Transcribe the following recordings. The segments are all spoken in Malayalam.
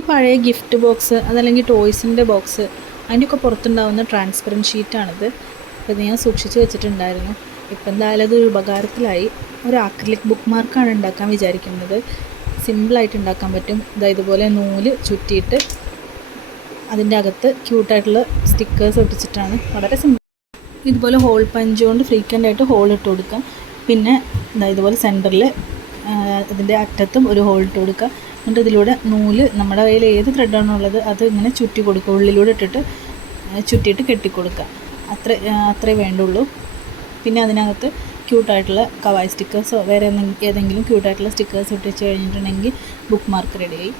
ഈ പഴയ ഗിഫ്റ്റ് ബോക്സ് അതല്ലെങ്കിൽ ടോയ്സിൻ്റെ ബോക്സ് അതിൻ്റെയൊക്കെ പുറത്തുണ്ടാകുന്ന ട്രാൻസ്പെറൻറ്റ് ഷീറ്റാണിത്. അപ്പോൾ ഇത് ഞാൻ സൂക്ഷിച്ച് വെച്ചിട്ടുണ്ടായിരുന്നു. ഇപ്പം എന്തായാലും അതൊരു ഉപകാരത്തിലായി. ഒരു ആക്രിലിക് ബുക്ക് മാർക്കാണ് ഉണ്ടാക്കാൻ വിചാരിക്കുന്നത്. സിമ്പിളായിട്ട് ഉണ്ടാക്കാൻ പറ്റും. ഇതുപോലെ നൂല് ചുറ്റിയിട്ട് അതിൻ്റെ അകത്ത് ക്യൂട്ടായിട്ടുള്ള സ്റ്റിക്കേഴ്സ് ഒട്ടിച്ചിട്ടാണ്. വളരെ സിമ്പിൾ. ഇതുപോലെ ഹോൾ പഞ്ച് കൊണ്ട് ഫ്രീക്വൻ്റായിട്ട് ഹോൾ ഇട്ട് കൊടുക്കാം. പിന്നെ ഇതുപോലെ സെൻറ്ററിൽ ഇതിൻ്റെ അറ്റത്തും ഒരു ഹോൾ ഇട്ട് കൊടുക്കുക. എന്നിട്ട് ഇതിലൂടെ നൂല് നമ്മുടെ കയ്യിൽ ഏത് ത്രെഡാണോ ഉള്ളത് അത് ഇങ്ങനെ ചുറ്റി കൊടുക്കുക. ഉള്ളിലൂടെ ഇട്ടിട്ട് ചുറ്റിയിട്ട് കെട്ടിക്കൊടുക്കുക. അത്രേ വേണ്ടുള്ളൂ. പിന്നെ അതിനകത്ത് ക്യൂട്ടായിട്ടുള്ള കവായ് സ്റ്റിക്കേഴ്സോ വേറെ ഏതെങ്കിലും ക്യൂട്ടായിട്ടുള്ള സ്റ്റിക്കേഴ്സ് ഒട്ടിച്ച് കഴിഞ്ഞിട്ടുണ്ടെങ്കിൽ ബുക്ക് മാർക്ക് റെഡിയായി.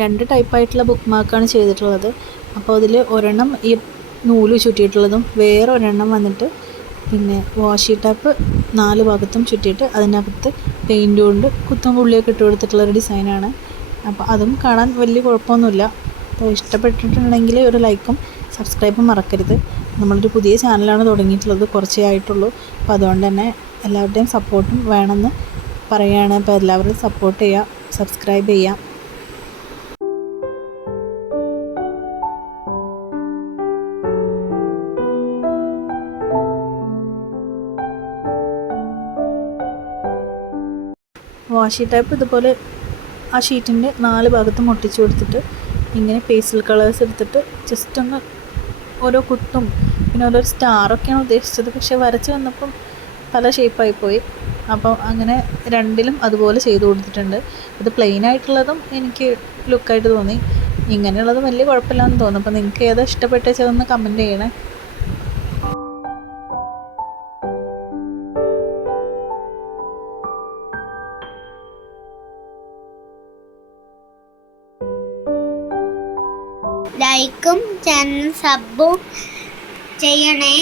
രണ്ട് ടൈപ്പായിട്ടുള്ള ബുക്ക് മാർക്കാണ് ചെയ്തിട്ടുള്ളത്. അപ്പോൾ അതിൽ ഒരെണ്ണം ഈ നൂല് ചുറ്റിയിട്ടുള്ളതും വേറെ ഒരെണ്ണം വന്നിട്ട് പിന്നെ വാഷി ടാപ്പ് 4 ഭാഗത്തും ചുറ്റിയിട്ട് അതിനകത്ത് പെയിൻറ്റ് കൊണ്ട് കുത്തും പുള്ളിയൊക്കെ ഇട്ട് കൊടുത്തിട്ടുള്ളൊരു ഡിസൈനാണ്. അപ്പോൾ അതും കാണാൻ വലിയ കുഴപ്പമൊന്നുമില്ല. അപ്പോൾ ഇഷ്ടപ്പെട്ടിട്ടുണ്ടെങ്കിൽ ഒരു ലൈക്കും സബ്സ്ക്രൈബും മറക്കരുത്. നമ്മളൊരു പുതിയ ചാനലാണ് തുടങ്ങിയിട്ടുള്ളത്, കുറച്ചേ ആയിട്ടുള്ളൂ. അപ്പോൾ അതുകൊണ്ട് തന്നെ എല്ലാവരുടെയും സപ്പോർട്ടും വേണമെന്ന് പറയുകയാണ്. അപ്പോൾ എല്ലാവരും സപ്പോർട്ട് ചെയ്യുക, സബ്സ്ക്രൈബ് ചെയ്യുക. വാഷി ടൈപ്പ് ഇതുപോലെ ആ ഷീറ്റിൻ്റെ 4 ഭാഗത്തും ഒട്ടിച്ച് കൊടുത്തിട്ട് ഇങ്ങനെ പേസ്റ്റൽ കളേഴ്സ് എടുത്തിട്ട് ജസ്റ്റ് ഒന്ന് ഓരോ കുത്തും പിന്നെ ഓരോ സ്റ്റാറൊക്കെയാണ് ഉദ്ദേശിച്ചത്. പക്ഷേ വരച്ച് വന്നപ്പം പല ഷേപ്പായിപ്പോയി. അപ്പോൾ അങ്ങനെ രണ്ടിലും അതുപോലെ ചെയ്ത് കൊടുത്തിട്ടുണ്ട്. ഇത് പ്ലെയിൻ ആയിട്ടുള്ളതും എനിക്ക് ലുക്കായിട്ട് തോന്നി, ഇങ്ങനെയുള്ളതും വലിയ കുഴപ്പമില്ലാന്ന് തോന്നുന്നു. അപ്പോൾ നിങ്ങൾക്ക് ഏതാ ഇഷ്ടപ്പെട്ടതെന്ന് കമൻറ്റ് ചെയ്യണേ. ലൈക്കും ചാനൽ സബും ചെയ്യണേ.